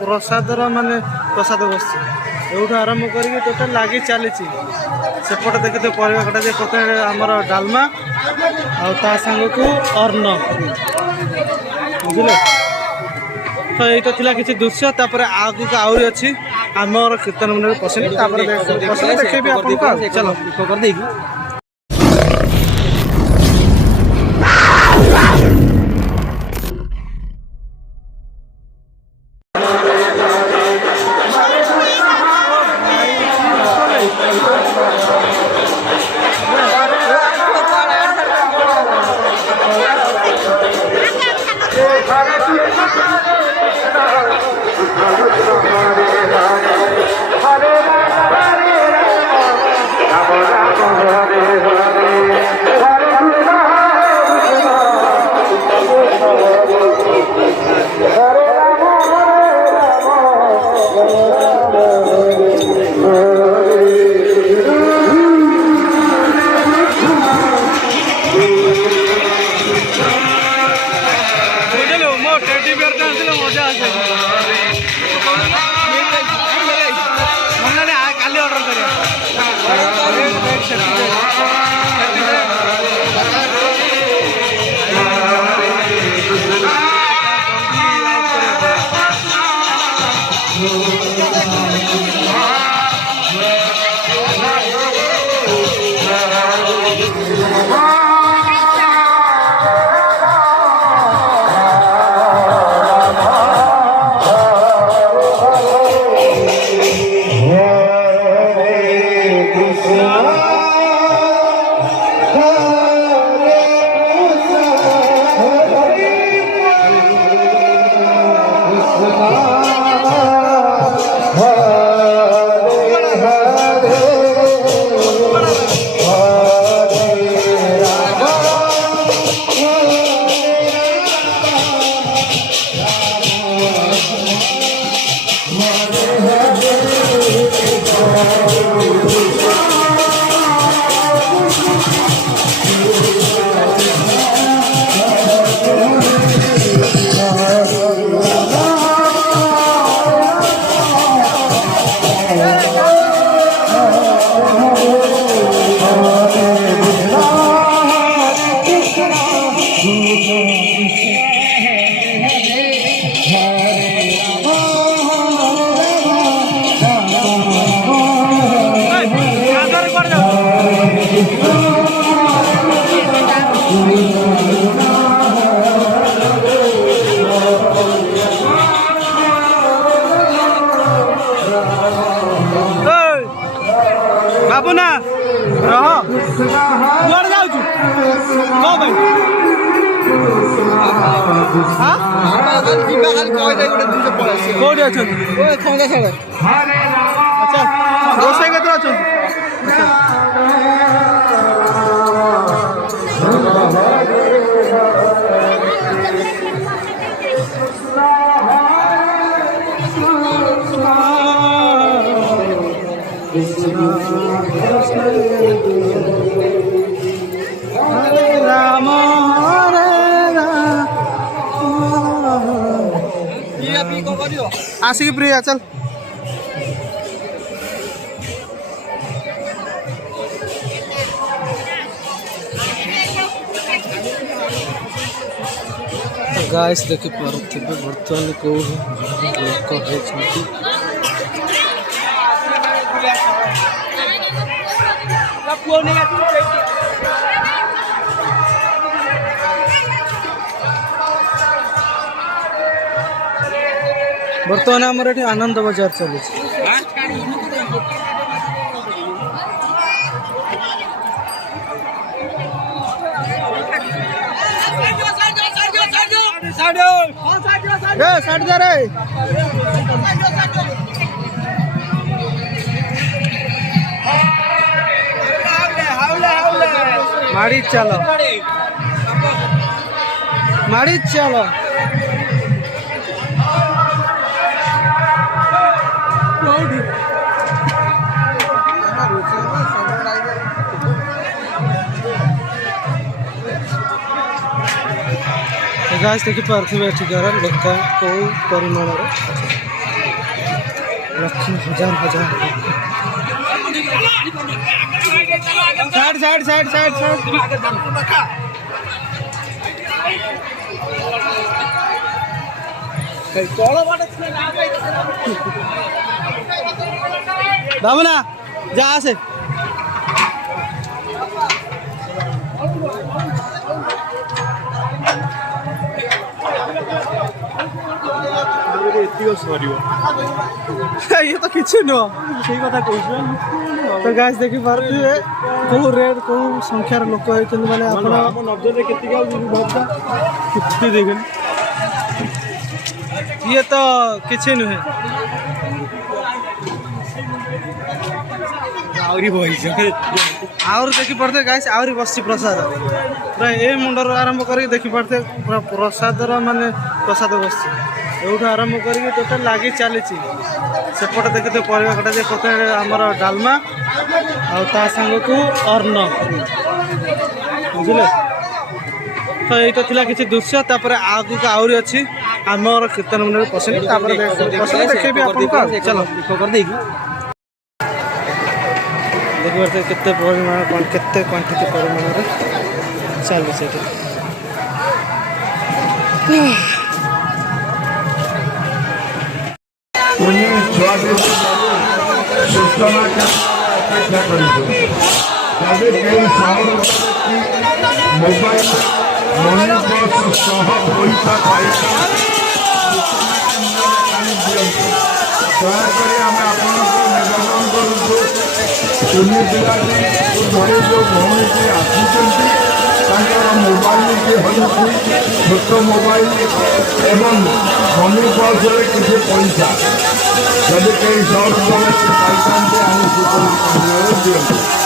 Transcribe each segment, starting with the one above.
प्रसादर माने प्रसाद बस एवठू आरंभ करके टोटाल लगी चली सेपटे देखते परिवा कटा जे प्रथम आमर डालमा आ सांग को अर्ण बुझे तो यहाँ थिला किसी दृश्य तापर आगु आहरी अच्छी आमर कीर्तन मंडल पसंद देखी आपको चलो कर देगी बाबू ना रह कुआड़ जाऊँ कौ भाई कौटी अच्छा अच्छा रोषे के अच्छा हरे राम आसिक प्रिया चल गाइस देखि पारुथिबे बर्तमान को लोक होछंती बर्तमान आमर ये आनंद बाजार चलू माड़ी चलो माड़ी चलो गाइस देखि पार्थिव एठिकार लोक को परिमाण लक्ष हजार हजार साइड साइड साइड साइड दामना जा से ये तो किसी नुह से कथा कह तो गाइस देखी पारे कौ रेट कौ संख्यार लोक होती मैंने नजर के देखें ये तो किसी नुहे आउर देखी पारे गाइस आउरी बसी प्रसाद पूरा ए मुंडर आरंभ कर देखी पारे पूरा प्रसादर माने प्रसाद बस एवं आरंभ कर टोटाल लगी चली सेपटे देखते परिवा कटा जे कत आमर डालमा आ सांग को अर्ण बुझे तो यहाँ थिला किसी दृश्य तापर आगु आहरी अच्छी आमर कीर्तन मंडल पसंद देखेबी आपको चलो देखिए केते परिमाण केते क्वांटिटी परिमाण चल से सूचना अपेक्षा मोबाइल मनी बस सह पैसा पाई दयाकोरी आम आपको निवेदन करूँ कुनी पिलाटी घरे जो भौणी आसुच्च मोबाइल की हलुची छोट मोबाइल एवं मनी बस किसी पैसा जब कई सर्च कले पाई आम सूचना दिखाई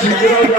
शीघ्र